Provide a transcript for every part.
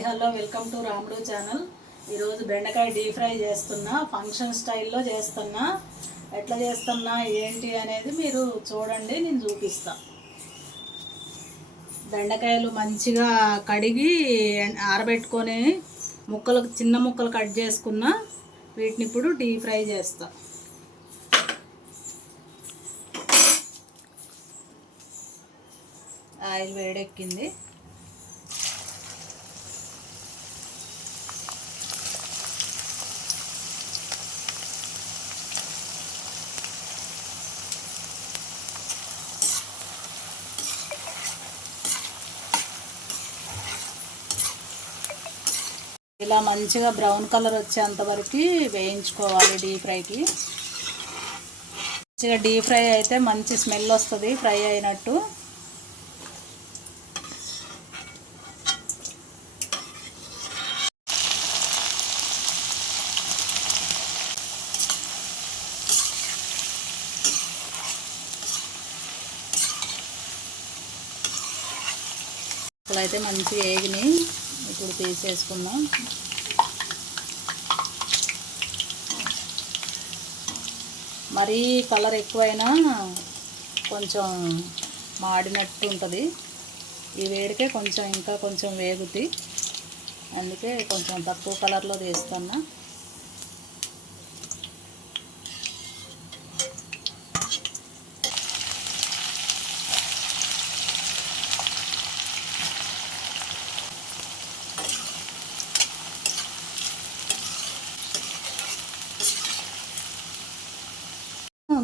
Hi hello welcome to Ramudu channel. ఈరోజు బెండకాయ deep fry చేస్తున్నా ఫంక్షన్ స్టైల్లో చేస్తున్నా. ఎట్లా చేస్తున్నా ఏంటి అనేది మీరు చూడండి నేను చూపిస్తా. బెండకాయలు మంచిగా కడిగి ఆరబెట్టుకొని ముక్కలు చిన్న ముక్కలు కట్ చేసుకున్న వీటిని ఇప్పుడు డీప్ ఫ్రై చేస్తా. ఆయిల్ వేడెక్కింది. ఇలా మంచిగా బ్రౌన్ కలర్ వచ్చేంత వరకు వేయించుకోవాలి డీప్ ఫ్రైకి. మంచిగా డీప్ ఫ్రై అయితే మంచి స్మెల్ వస్తుంది ఫ్రై అయినట్టు. అయితే మంచిగా వేగిని ఇప్పుడు తీసేసుకుందాం. మరీ కలర్ ఎక్కువైనా కొంచెం మాడినట్టు ఉంటుంది. ఈ వేడికే కొంచెం ఇంకా కొంచెం వేగుతాయి అందుకే కొంచెం తక్కువ కలర్లో తీస్తున్నా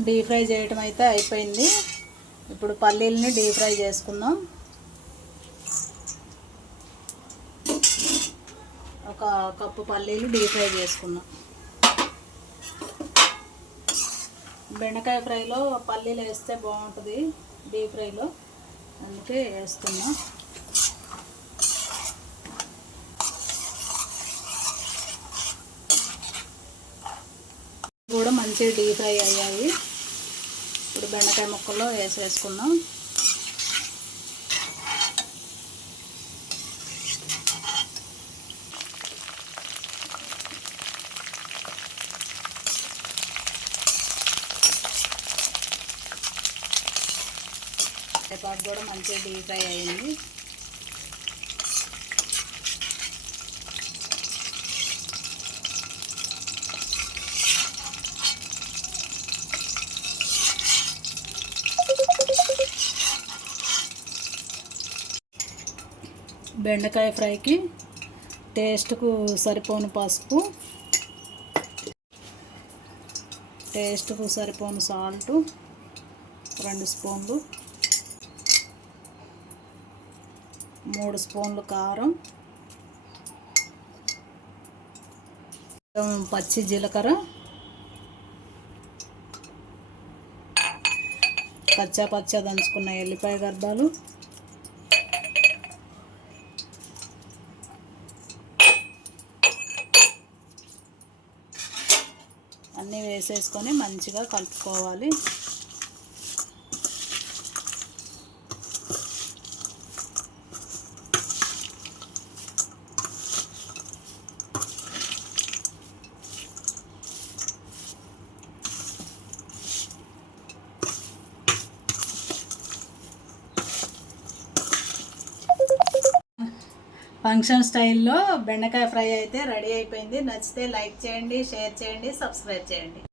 డీప్ ఫ్రై చేయటం అయితే అయిపోయింది. ఇప్పుడు పల్లీలని డీప్ ఫ్రై చేసుకుందాం. ఒక కప్పు పల్లీలు డీప్ ఫ్రై చేసుకుందాం. బెండకాయ ఫ్రైలో పల్లీలు వేస్తే బాగుంటుంది డీప్ ఫ్రైలో. అందుకే వేస్తున్నా. కూడా మంచిగా డీప్ ఫ్రై అయ్యాయి. ఇప్పుడు బెండకాయ ముక్కల్లో వేసేసుకుందాం పాటు కూడా మంచిగా డీప్ ఫ్రై అయింది. బెండకాయ ఫ్రైకి టేస్ట్కు సరిపోను పసుపు టేస్ట్కు సరిపోను సాల్ట్ రెండు స్పూన్లు మూడు స్పూన్లు కారం పచ్చి జీలకర్ర పచ్చా పచ్చా దంచుకున్న ఎల్లిపాయ గర్భాలు అన్నీ వేసేసుకొని మంచిగా కలుపుకోవాలి. ఫంక్షన్ స్టైల్లో బెండకాయ ఫ్రై అయితే రెడీ అయిపోయింది. నచ్చితే లైక్ చేయండి షేర్ చేయండి సబ్స్క్రైబ్ చేయండి.